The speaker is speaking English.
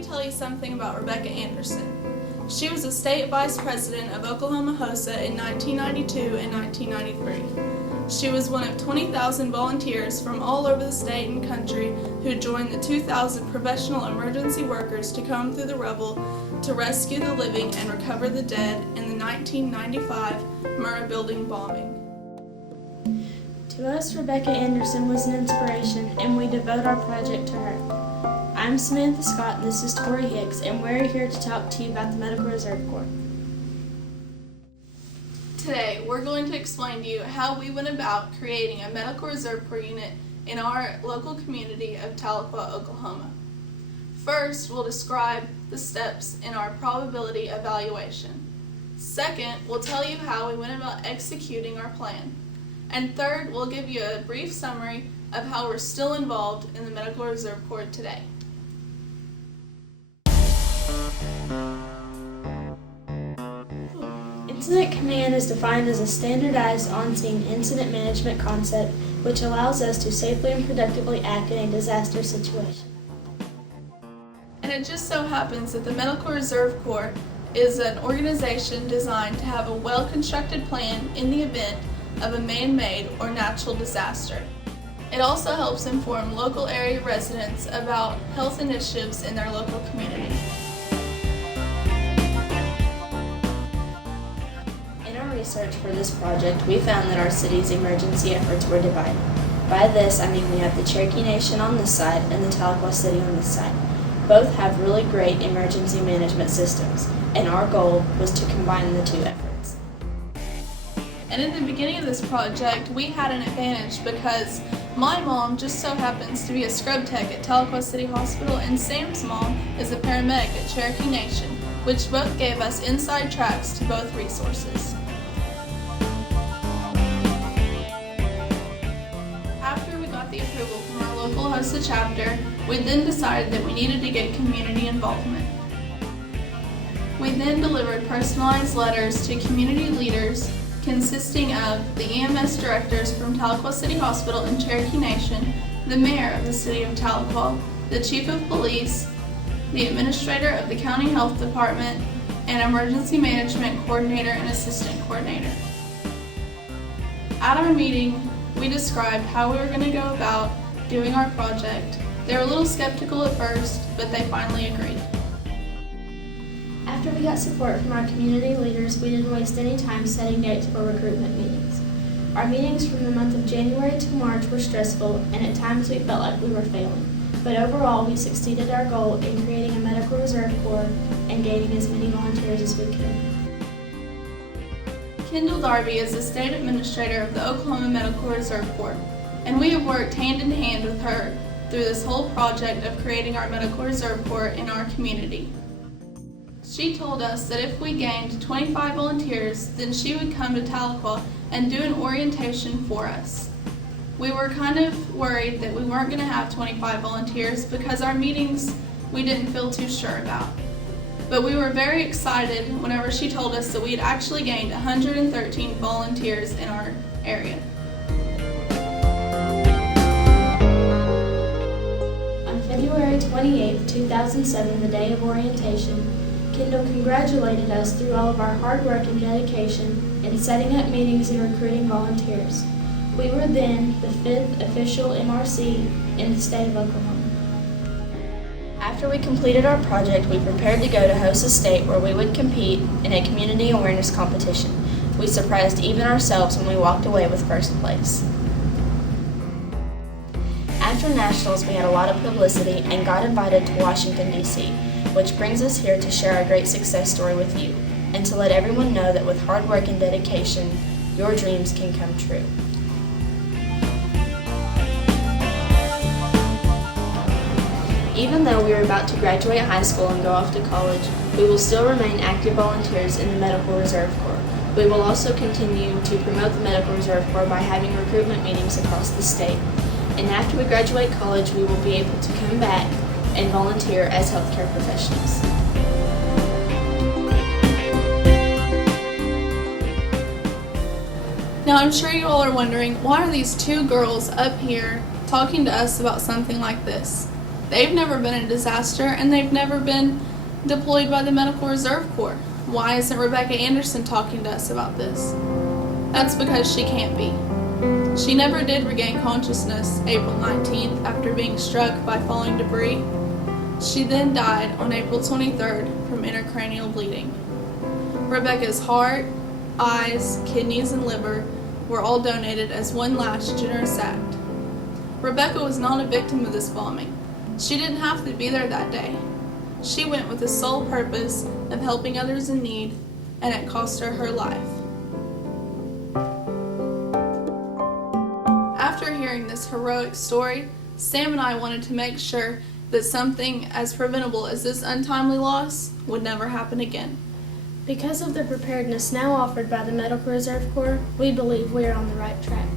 me tell you something about Rebecca Anderson. She was a state vice president of Oklahoma HOSA in 1992 and 1993. She was one of 20,000 volunteers from all over the state and country who joined the 2,000 professional emergency workers to comb through the rubble to rescue the living and recover the dead in the 1995 Murrah building bombing. To us, Rebecca Anderson was an inspiration, and we devote our project to her. I'm Samantha Scott, and this is Tori Hicks, and we're here to talk to you about the Medical Reserve Corps. Today, we're going to explain to you how we went about creating a Medical Reserve Corps unit in our local community of Tahlequah, Oklahoma. First, we'll describe the steps in our probability evaluation. Second, we'll tell you how we went about executing our plan. And third, we'll give you a brief summary of how we're still involved in the Medical Reserve Corps today. Incident command is defined as a standardized on-scene incident management concept which allows us to safely and productively act in a disaster situation. And it just so happens that the Medical Reserve Corps is an organization designed to have a well-constructed plan in the event of a man-made or natural disaster. It also helps inform local area residents about health initiatives in their local community. In our research for this project, we found that our city's emergency efforts were divided. By this, I mean we have the Cherokee Nation on this side and the Tahlequah City on this side. Both have really great emergency management systems, and our goal was to combine the two efforts. And in the beginning of this project, we had an advantage because my mom just so happens to be a scrub tech at Tahlequah City Hospital, and Sam's mom is a paramedic at Cherokee Nation, which both gave us inside tracks to both resources. After we got the approval from our local HOSA chapter, we then decided that we needed to get community involvement. We then delivered personalized letters to community leaders consisting of the EMS directors from Tahlequah City Hospital and Cherokee Nation, the mayor of the city of Tahlequah, the chief of police, the administrator of the county health department, and emergency management coordinator and assistant coordinator. At our meeting, we described how we were going to go about doing our project. They were a little skeptical at first, but they finally agreed. After we got support from our community leaders, we didn't waste any time setting dates for recruitment meetings. Our meetings from the month of January to March were stressful, and at times we felt like we were failing. But overall, we succeeded our goal in creating a Medical Reserve Corps and gaining as many volunteers as we could. Kendall Darby is the state administrator of the Oklahoma Medical Reserve Corps, and we have worked hand in hand with her through this whole project of creating our Medical Reserve Corps in our community. She told us that if we gained 25 volunteers, then she would come to Tahlequah and do an orientation for us. We were kind of worried that we weren't going to have 25 volunteers because our meetings we didn't feel too sure about. But we were very excited whenever she told us that we had actually gained 113 volunteers in our area. On February 28, 2007, the day of orientation, Kendall congratulated us through all of our hard work and dedication in setting up meetings and recruiting volunteers. We were then the 5th official MRC in the state of Oklahoma. After we completed our project, we prepared to go to HOSA State where we would compete in a community awareness competition. We surprised even ourselves when we walked away with first place. After Nationals, we had a lot of publicity and got invited to Washington, D.C., which brings us here to share our great success story with you and to let everyone know that with hard work and dedication, your dreams can come true. Even though we are about to graduate high school and go off to college, we will still remain active volunteers in the Medical Reserve Corps. We will also continue to promote the Medical Reserve Corps by having recruitment meetings across the state. And after we graduate college, we will be able to come back and volunteer as healthcare professionals. Now I'm sure you all are wondering, why are these two girls up here talking to us about something like this? They've never been in a disaster, and they've never been deployed by the Medical Reserve Corps. Why isn't Rebecca Anderson talking to us about this? That's because she can't be. She never did regain consciousness April 19th after being struck by falling debris. She then died on April 23rd from intracranial bleeding. Rebecca's heart, eyes, kidneys, and liver were all donated as one last generous act. Rebecca was not a victim of this bombing. She didn't have to be there that day. She went with the sole purpose of helping others in need, and it cost her her life. After hearing this heroic story, Sam and I wanted to make sure that something as preventable as this untimely loss would never happen again. Because of the preparedness now offered by the Medical Reserve Corps, we believe we are on the right track.